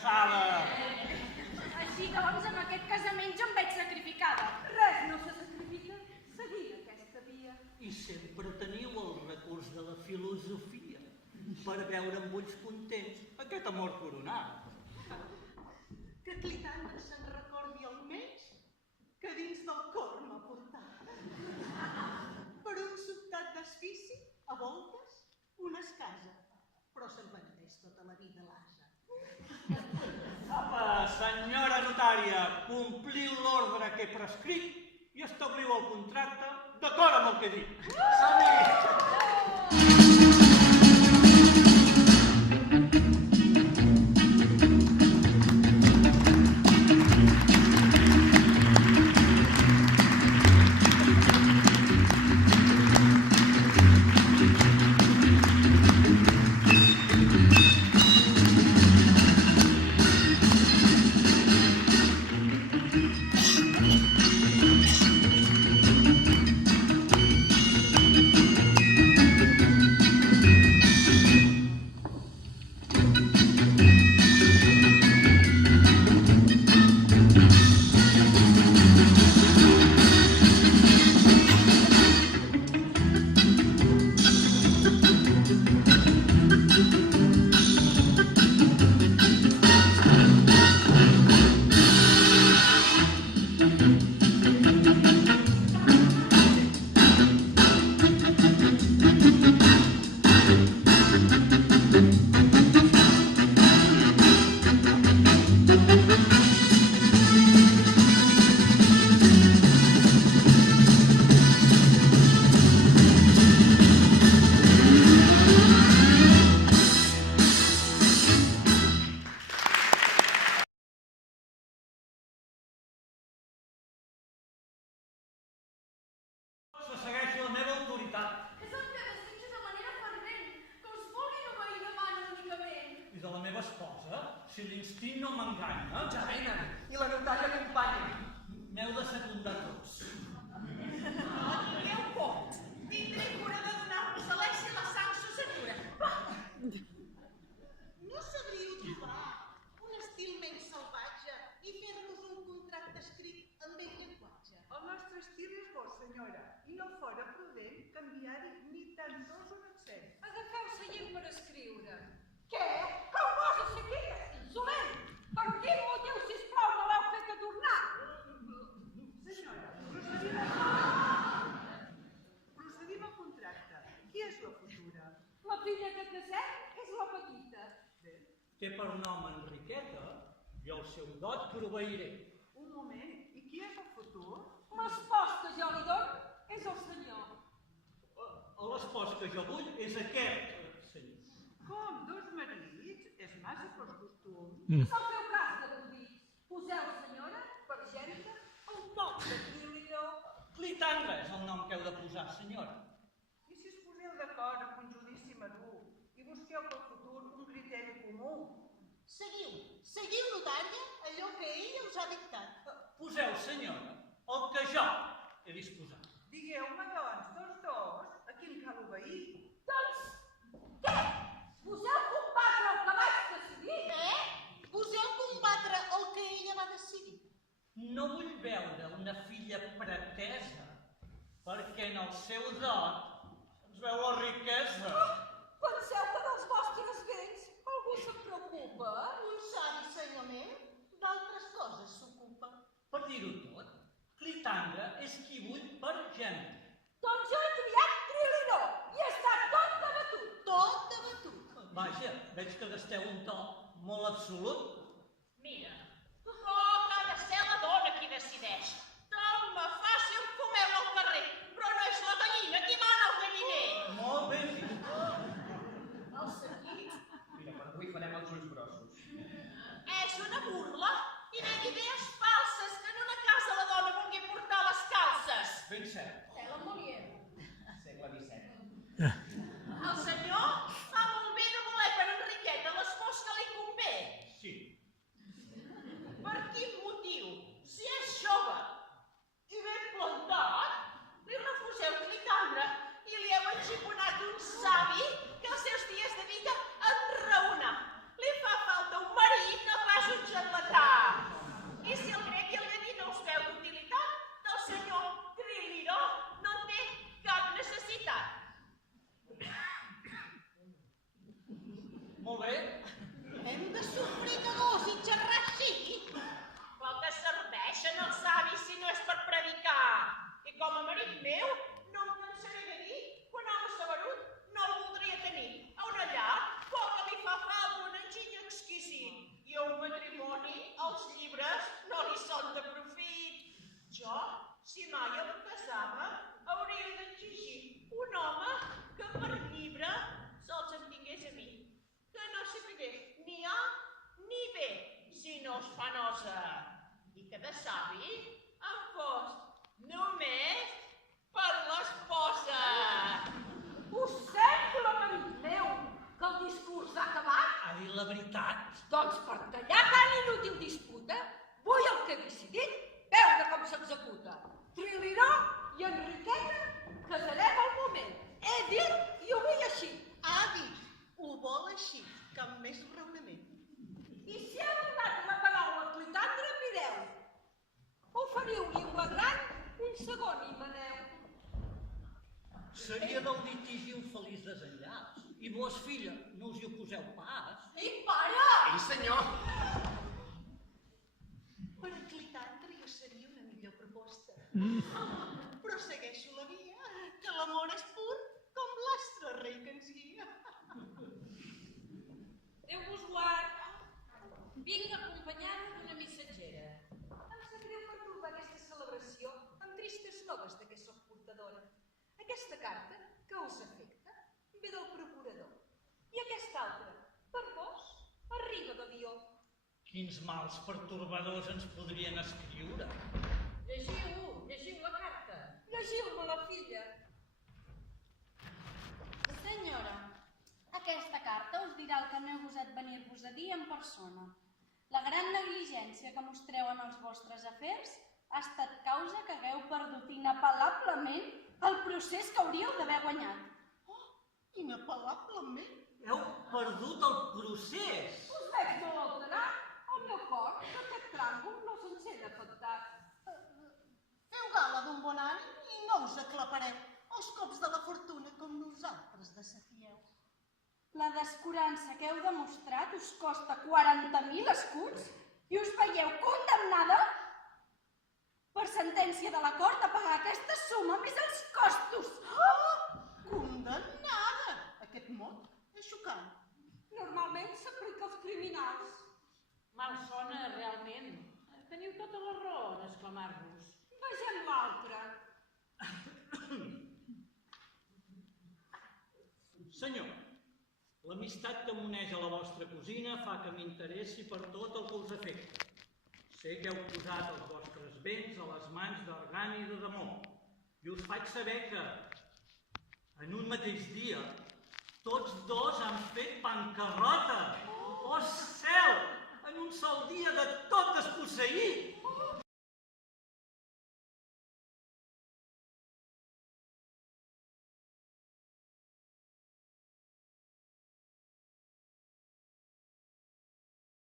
Sala! Així doncs, amb aquest casament jo em veig sacrificada. Res no se sacrifica, seguint aquesta via. I sempre teniu el recurs de la filosofia per veure amb ulls contents aquest amor coronat. Que Clitandre se'n recordi almenys que dins del cor m'ha portat. Per un sobtat desfici, a voltes, una es casa, però se'n penedeix tota la vida l'asa. Apa, senyora notària, compliu l'ordre que he prescrit i establiu el contracte d'acord amb el que dic. Som-hi! Se segueix la meva autoritat. És el que desitjo de manera fervent, que us vulguin obeir demana únicament. I de la meva esposa, si l'instint no m'enganya, Ja venen, i la notària acompanya. m'heu de secundar tots. Tingueu por, tindré cura de donar-vos a l'Eixi la sang s'assegura. No sabríeu trobar un estil menys salvatge i fer-nos un contracte escrit amb bell llenguatge? El nostre estil és bo, senyora, i no fora prudent canviar-hi ni tan sols un accent. Agafeu seient per escriure. Què? Que ho vols seguir? Insolent! Per quin motiu, sisplau, no l'heu fet adornar? Senyora, procedim al contracte. Qui és la futura? La filla que casem és la petita. Bé, Té per nom Enriqueta i el seu dot proveiré. un moment, i qui és el futur? L'espòs que jo li dono és el senyor. L'espòs que jo vull és aquest, senyor. Com dos marits? És massa per costum. El feu cas de convits. Poseu, senyora, per gènere, el nom de Trilio. Clitandre és el nom que heu de posar, senyora. I si us poseu d'acord amb un judici madur i busqueu pel futur un criteri comú? Seguiu, notària, allò que ella us ha dictat. Poseu, senyora, el que jo he disposat. Digueu-me, doncs, tots dos, a quin cal obeir? Doncs, què? Poseu combatre el que vaig decidir? Poseu combatre el que ella va decidir. No vull veure una filla pretesa, perquè en el seu dot es veu la riquesa. Penseu que dels vostres béns algú se'n preocupa? Un savi senyor meu d'altres coses s'ocupa. Per dir-ho tot, Clitandre és qui vull per gènere. Doncs jo he triat Trilino i està tot debatut. Tot debatut. Vaja, veig que gasteu un to molt absolut. Mira, toca ha de ser la dona qui decideix. Tant me fa si em fumeu al carrer, però no és la gallina qui mana al galliner. Molt ben dit. El seguit? Mira, per avui farem els ulls grossos. És una burla i nen idees falses que en una casa la dona vulgui portar les calces. Ben cert. Tela Molière. Segle XVII. El senyor fa molt bé de voler per Enriqueta l'espòs que li convé. Sí. Per quin motiu, si és jove i ben plantat, li refuseu Clitandre i li heu enxiponat un savi que els seus dies de vida enraona. Li fa falta un marit capaç penosa i que de savi en fos només per l'esposa. Us sembla, marit meu, que el discurs ha acabat? Ha dit la veritat. Doncs per tallar tan inútil disputa, vull el que he decidit veure com s'executa. Triliró i Enriqueta casarem al moment. He dit i ho vull així. Ha dit, ho vol així, cap més raonament. I si heu donat la paraula a Clitandre, mireu. Oferiu-li un gran, un segon i maneu. Seria del litigi un feliç desenllaç. I vos, filla, no us hi oposeu pas. I para! Ei, senyor! Per a Clitandre seria una millor proposta. Però segueixo la via, que l'amor és pur com l'astre rei que ens guia. Déu vos guard. Vinc acompanyada d'una missatgera. Em sap greu pertorbar aquesta celebració amb tristes noves de què sóc portadora. Aquesta carta, que us afecta, ve del procurador. I aquesta altra, per vos, arriba de Lió. Quins mals pertorbadors ens podrien escriure. Llegiu la carta. Llegiu-me la filla. Senyora, aquesta carta us dirà el que no he gosat venir-vos a dir en persona. La gran negligència que mostreu en els vostres afers ha estat causa que hagueu perdut inapel·lablement el procés que hauríeu d'haver guanyat. Oh, inapel·lablement. Heu perdut el procés. Us veig molt alterat. El meu cor, d'aquest tràngol, no se'n sent afectat. Feu gala d'un bon ànim i no us aclapareu els cops de la fortuna com nosaltres desafieu. La descurança que heu demostrat us costa 40.000 escuts i us veieu condemnada per sentència de la cort a pagar aquesta suma més els costos. Oh, condemnada! Aquest mot és xocant. Normalment s'aplica als criminals. Mal sona realment. Teniu tota la raó en exclamar-vos. Vegem l'altre. Senyor, l'amistat que m'uneix a la vostra cosina fa que m'interessi per tot el que us afecta. Sé que heu posat els vostres béns a les mans d'Argani i de Damó, i us faig saber que, en un mateix dia, tots dos han fet bancarrota. Oh, cel! En un sol dia de tot desposseït.